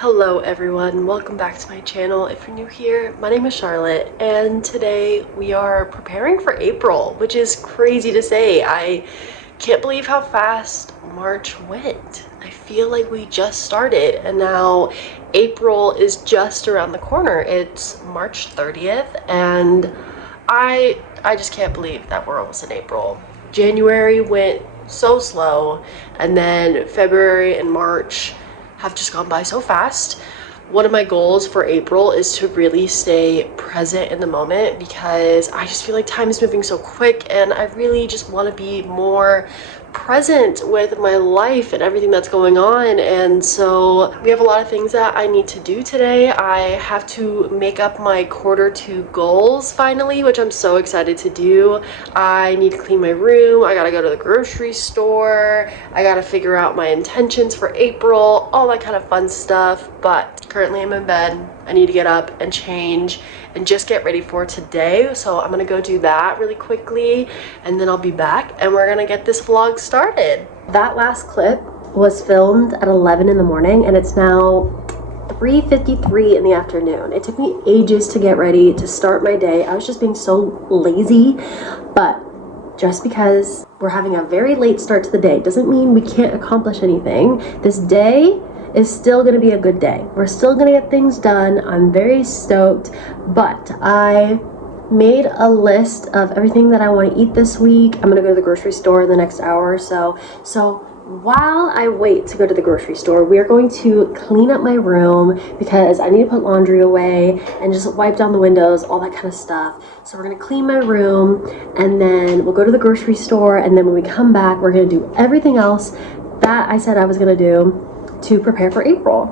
Hello everyone, welcome back to my channel. If you're new here, my name is Charlotte and today we are preparing for April, which is crazy to say. I can't believe how fast March went. I feel like we just started and now April is just around the corner. It's March 30th and I just can't believe that we're almost in April. January went so slow and then February and March have just gone by so fast. One of my goals for April is to really stay present in the moment because I just feel like time is moving so quick and I really just want to be more present with my life and everything that's going on. And so we have a lot of things that I need to do today. I have to make up my Q2 goals finally, which I'm so excited to do. I need to clean my room. I gotta go to the grocery store. I gotta figure out my intentions for April, all that kind of fun stuff. But currently I'm in bed. I need to get up and change and just get ready for today. So I'm gonna go do that really quickly and then I'll be back and we're gonna get this vlog started. That last clip was filmed at 11 in the morning and it's now 3:53 in the afternoon. It took me ages to get ready to start my day. I was just being so lazy, but just because we're having a very late start to the day doesn't mean we can't accomplish anything. This day is still gonna be a good day. We're still gonna get things done. I'm very stoked, but I made a list of everything that I want to eat this week. I'm gonna go to the grocery store in the next hour or so. So while I wait to go to the grocery store, we are going to clean up my room because I need to put laundry away and just wipe down the windows, all that kind of stuff. So we're gonna clean my room and then we'll go to the grocery store, and then when we come back, we're gonna do everything else that I said I was gonna do to prepare for April.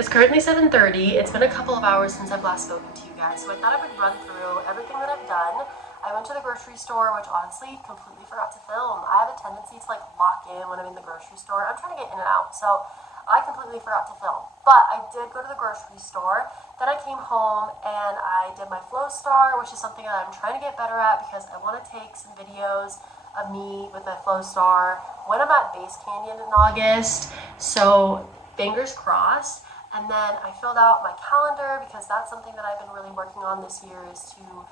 It's currently 7:30. It's been a couple of hours since I've last spoken to you guys, so I thought I would run through everything that I've done. I went to the grocery store, which honestly completely forgot to film. I have a tendency to lock in when I'm in the grocery store. I'm trying to get in and out, so I completely forgot to film. But I did go to the grocery store. Then I came home and I did my Flow Star, which is something that I'm trying to get better at because I want to take some videos of me with my Flow Star when I'm at Base Canyon in August. So fingers crossed. And then I filled out my calendar because that's something that I've been really working on this year, is to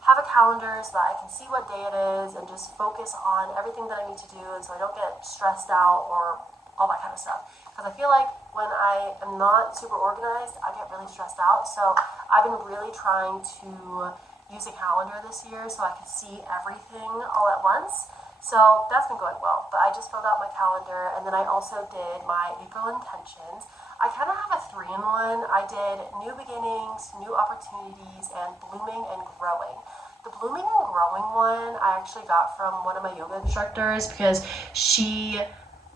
have a calendar so that I can see what day it is and just focus on everything that I need to do, and so I don't get stressed out or all that kind of stuff. Because I feel like when I am not super organized, I get really stressed out. So I've been really trying to use a calendar this year so I can see everything all at once. So that's been going well. But I just filled out my calendar, and then I also did my April intentions. I kind of have a 3-in-1. I did new beginnings, new opportunities, and blooming and growing. The blooming and growing one I actually got from one of my yoga instructors because she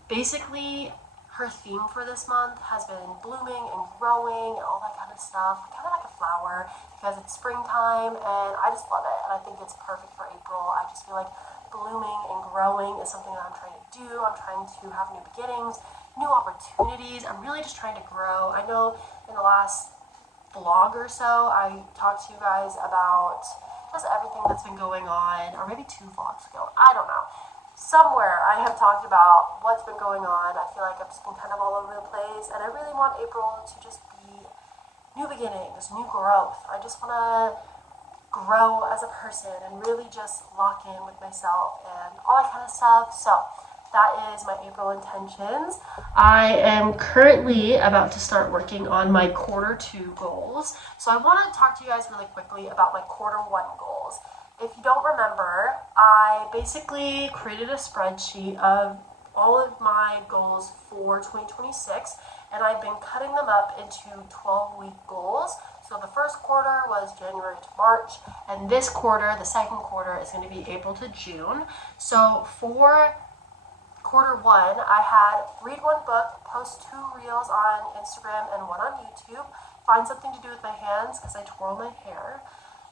Basically, her theme for this month has been blooming and growing and all that kind of stuff, kind of like a flower, because it's springtime, and I just love it, and I think it's perfect for April. I just feel like blooming and growing is something that I'm trying to do. I'm trying to have new beginnings, new opportunities. I'm really just trying to grow. I know in the last vlog or so, I talked to you guys about just everything that's been going on, or maybe 2 vlogs ago, I don't know. Somewhere I have talked about what's been going on. I feel like I've just been kind of all over the place, and I really want April to just be new beginnings, new growth. I just want to grow as a person and really just lock in with myself and all that kind of stuff. So that is my April intentions. I am currently about to start working on my Q2 goals. So I want to talk to you guys really quickly about my Q1 goals. If you don't remember, I basically created a spreadsheet of all of my goals for 2026, and I've been cutting them up into 12-week goals. So the first quarter was January to March, and this quarter, the second quarter, is going to be April to June. So for Q1, I had read 1 book, post 2 reels on Instagram and 1 on YouTube, find something to do with my hands because I twirl my hair,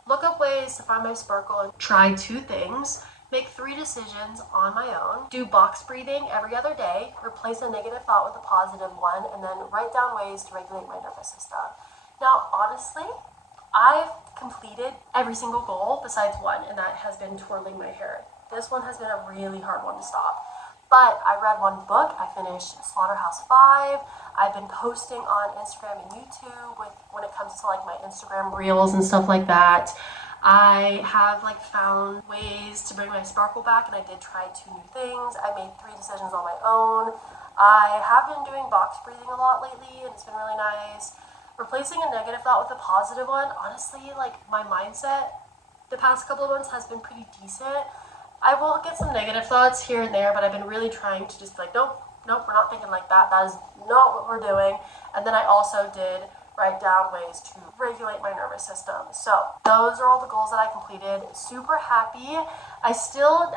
look up ways to find my sparkle and try 2 things, make 3 decisions on my own, do box breathing every other day, replace a negative thought with a positive one, and then write down ways to regulate my nervous system. Now, honestly, I've completed every single goal besides one, and that has been twirling my hair. This one has been a really hard one to stop. But I read 1 book, I finished Slaughterhouse-5, I've been posting on Instagram and YouTube when it comes to like my Instagram reels and stuff like that. I have like found ways to bring my sparkle back, and I did try 2 new things. I made 3 decisions on my own. I have been doing box breathing a lot lately, and it's been really nice. Replacing a negative thought with a positive one, honestly, like my mindset the past couple of months has been pretty decent. I will get some negative thoughts here and there, but I've been really trying to just be like, nope, we're not thinking like that. That is not what we're doing. And then I also did write down ways to regulate my nervous system. So those are all the goals that I completed. Super happy. I still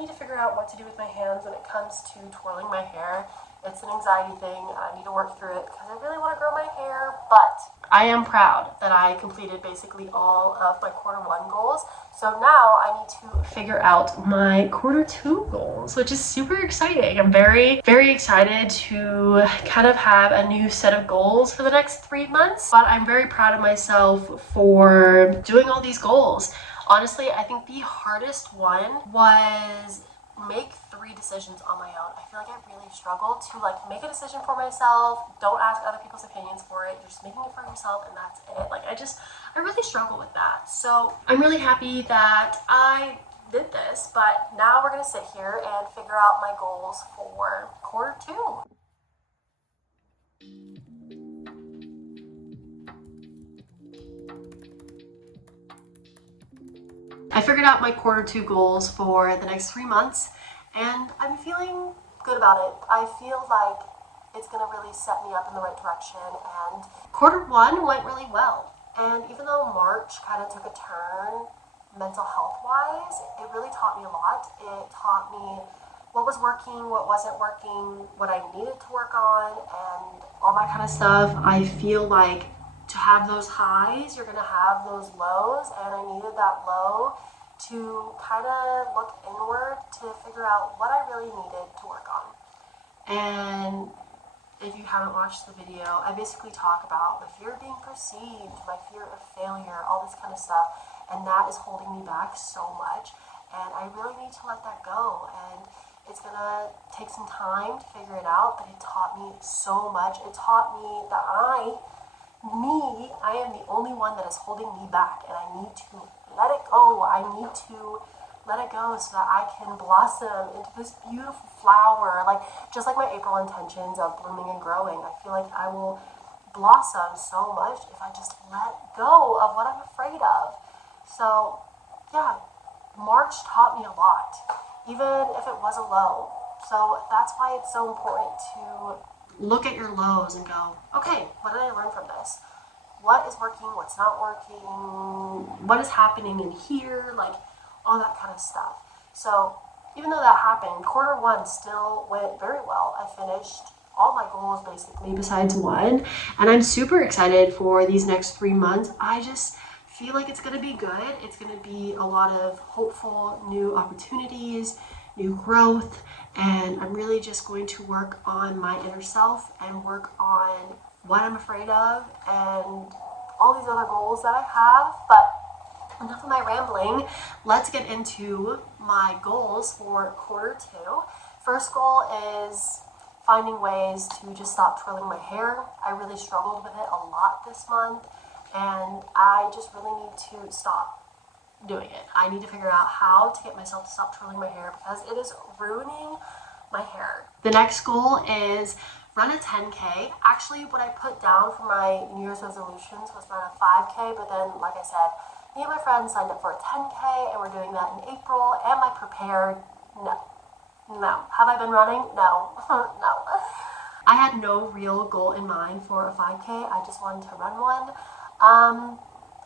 need to figure out what to do with my hands when it comes to twirling my hair. It's an anxiety thing. I need to work through it because I really want to grow my hair, but I am proud that I completed basically all of my Q1 goals. So now I need to figure out my Q2 goals, which is super exciting. I'm very, very excited to kind of have a new set of goals for the next 3 months, but I'm very proud of myself for doing all these goals. Honestly, I think the hardest one was make 3 decisions on my own. I feel like I really struggled to like make a decision for myself. Don't ask other people's opinions for it. You're just making it for yourself, and that's it. Like I really struggle with that. So I'm really happy that I did this, but now we're gonna sit here and figure out my goals for Q2. I figured out my Q2 goals for the next 3 months, and I'm feeling good about it. I feel like it's gonna really set me up in the right direction, and Q1 went really well. And even though March kind of took a turn mental health wise, it really taught me a lot. It taught me what was working, what wasn't working, what I needed to work on, and all that kind of stuff. I feel like to have those highs, you're gonna have those lows, and I needed that low to kind of look inward to figure out what I really needed to work on. And if you haven't watched the video, I basically talk about the fear of being perceived, my fear of failure, all this kind of stuff, and that is holding me back so much, and I really need to let that go. And it's gonna take some time to figure it out, but it taught me so much. It taught me that I am the only one that is holding me back, and I need to let it go. I need to let it go so that I can blossom into this beautiful flower, like just like my April intentions of blooming and growing. I feel like I will blossom so much if I just let go of what I'm afraid of. So yeah, March taught me a lot, even if it was a low. So that's why it's so important to look at your lows and go, okay, what did I learn from this? What is working? What's not working? What is happening in here? Like all that kind of stuff. So even though that happened, quarter one still went very well. I finished all my goals basically besides one, and I'm super excited for these next 3 months. I just feel like it's going to be good. It's going to be a lot of hopeful new opportunities, new growth, and I'm really just going to work on my inner self and work on what I'm afraid of and all these other goals that I have. But enough of my rambling. Let's get into my goals for quarter two. First goal is finding ways to just stop twirling my hair. I really struggled with it a lot this month, and I just really need to stop doing it. I need to figure out how to get myself to stop twirling my hair because it is ruining my hair. The next goal is run a 10K. Actually, what I put down for my New Year's resolutions was run a 5K, but then, like I said, me and my friends signed up for a 10K, and we're doing that in April. Am I prepared? No. Have I been running? No. No. I had no real goal in mind for a 5K. I just wanted to run one.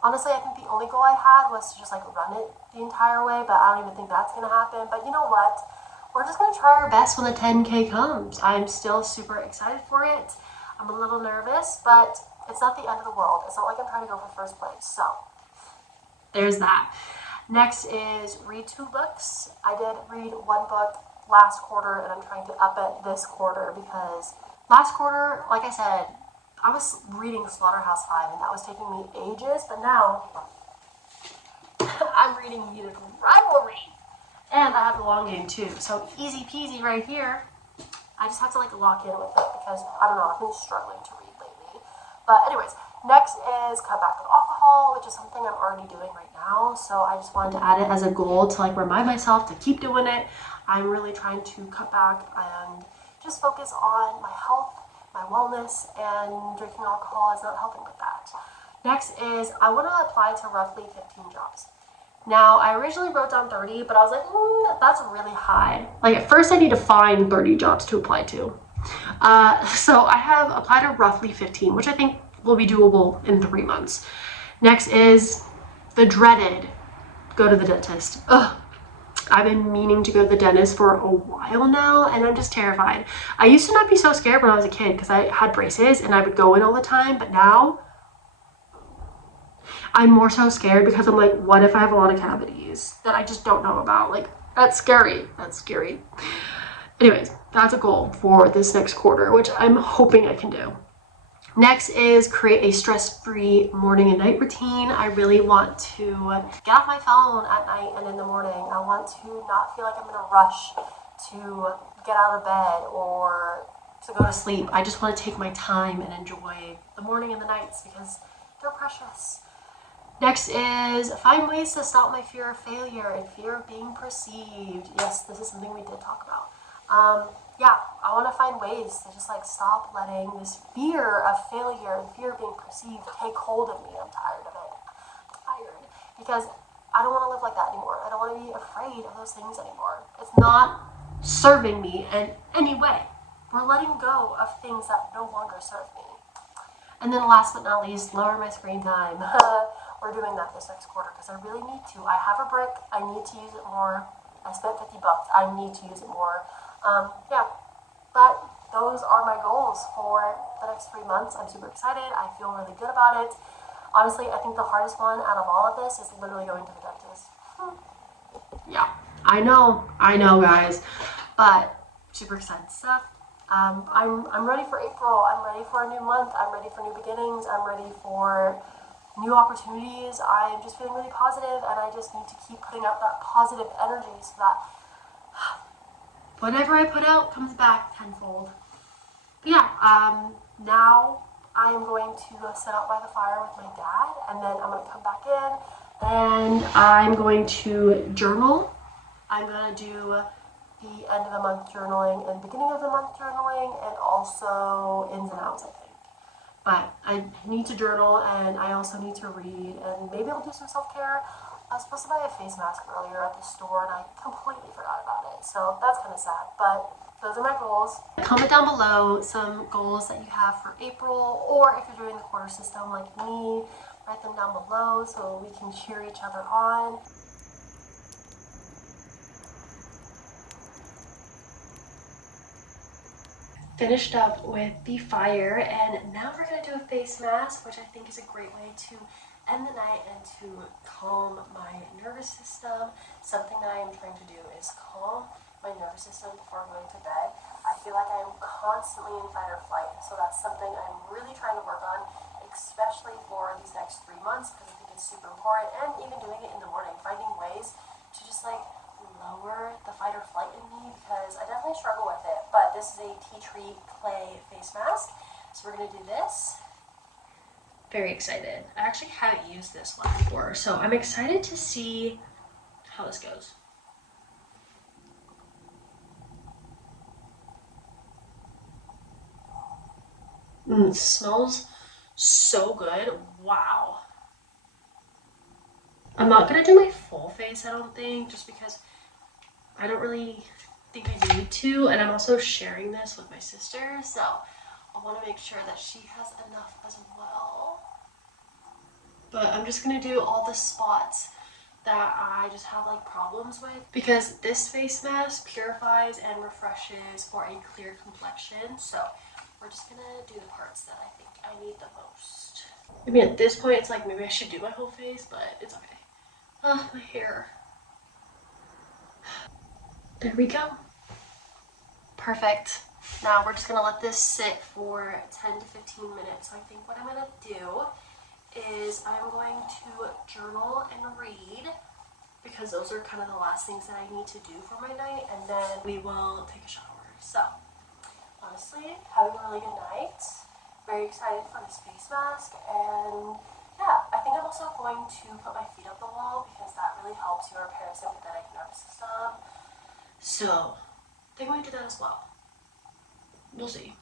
Honestly, I think the only goal I had was to just run it the entire way, but I don't even think that's gonna happen. But you know what? We're just gonna try our best when the 10K comes. I'm still super excited for it. I'm a little nervous, but it's not the end of the world. It's not like I'm trying to go for first place. So there's that. Next is read 2 books. I did read 1 book last quarter, and I'm trying to up it this quarter because last quarter, like I said, I was reading Slaughterhouse-Five, and that was taking me ages, but now I'm reading Heated Rivalry, and I have the long game too, so easy peasy right here. I just have to lock in with it because, I don't know, I've been struggling to read lately. But anyways, next is cut back on alcohol, which is something I'm already doing right now, so I just wanted to add it as a goal to remind myself to keep doing it. I'm really trying to cut back and just focus on my health, my wellness, and drinking alcohol is not helping with that. Next is I want to apply to roughly 15 jobs. Now, I originally wrote down 30, but I was like, that's really high. At first I need to find 30 jobs to apply to. So I have applied to roughly 15, which I think will be doable in 3 months. Next is the dreaded go to the dentist. Ugh. I've been meaning to go to the dentist for a while now, and I'm just terrified. I used to not be so scared when I was a kid because I had braces and I would go in all the time, but now I'm more so scared because I'm like, what if I have a lot of cavities that I just don't know about? That's scary. That's scary. Anyways, that's a goal for this next quarter, which I'm hoping I can do. Next is create a stress-free morning and night routine. I really want to get off my phone at night and in the morning. I want to not feel like I'm in a rush to get out of bed or to go to sleep. I just want to take my time and enjoy the morning and the nights because they're precious. Next is find ways to stop my fear of failure and fear of being perceived. Yes, this is something we did talk about. I want to find ways to just stop letting this fear of failure and fear of being perceived take hold of me. I'm tired of it. I'm tired because I don't want to live like that anymore. I don't want to be afraid of those things anymore. It's not serving me in any way. We're letting go of things that no longer serve me. And then last but not least, lower my screen time. We're doing that this next quarter because I really need to. I have a brick. I need to use it more. I spent $50. I need to use it more. But those are my goals for the next 3 months. I'm super excited. I feel really good about it. Honestly, I think the hardest one out of all of this is literally going to the dentist. Yeah, I know, guys, but super excited stuff. I'm ready for April. I'm ready for a new month. I'm ready for new beginnings. I'm ready for new opportunities. I'm just feeling really positive, and I just need to keep putting out that positive energy so that whatever I put out comes back tenfold. But now I am going to sit out by the fire with my dad, and then I'm going to come back in, and I'm going to journal. I'm going to do the end of the month journaling and beginning of the month journaling, and also ins and outs, I think. But I need to journal, and I also need to read, and maybe I'll do some self-care. I was supposed to buy a face mask earlier at the store, and I completely forgot about it, so that's kind of sad, but those are my goals. Comment down below some goals that you have for April, or if you're doing the quarter system like me, write them down below so we can cheer each other on. finished up with the fire, and now we're gonna do a face mask, which I think is a great way to end the night and to calm my nervous system. Something that I am trying to do is calm my nervous system before going to bed. I feel like I am constantly in fight or flight, so that's something I'm really trying to work on, especially for these next 3 months, because I think it's super important. And even doing it in the morning, finding ways to just like lower the fight or flight in me, because I definitely struggle with it. But this is a tea tree clay face mask, so we're gonna do this. Very excited. I actually haven't used this one before, so I'm excited to see how this goes. It smells so good. Wow. I'm not gonna do my full face, I don't think, just because I don't really think I need to, and I'm also sharing this with my sister, so I want to make sure that she has enough as well. But I'm just gonna do all the spots that I just have like problems with, because this face mask purifies and refreshes for a clear complexion. So we're just gonna do the parts that I think I need the most. I mean, at this point, it's like maybe I should do my whole face, but it's okay. Oh, my hair. There we go. Perfect. Now we're just gonna let this sit for 10 to 15 minutes. So I think what I'm gonna do is I'm going to journal and read, because those are kind of the last things that I need to do for my night, and then we will take a shower. So honestly, having a really good night. Very excited for this face mask, and yeah, I think I'm also going to put my feet up the wall, because that really helps your parasympathetic nervous system. So I think I'm gonna do that as well. We'll see.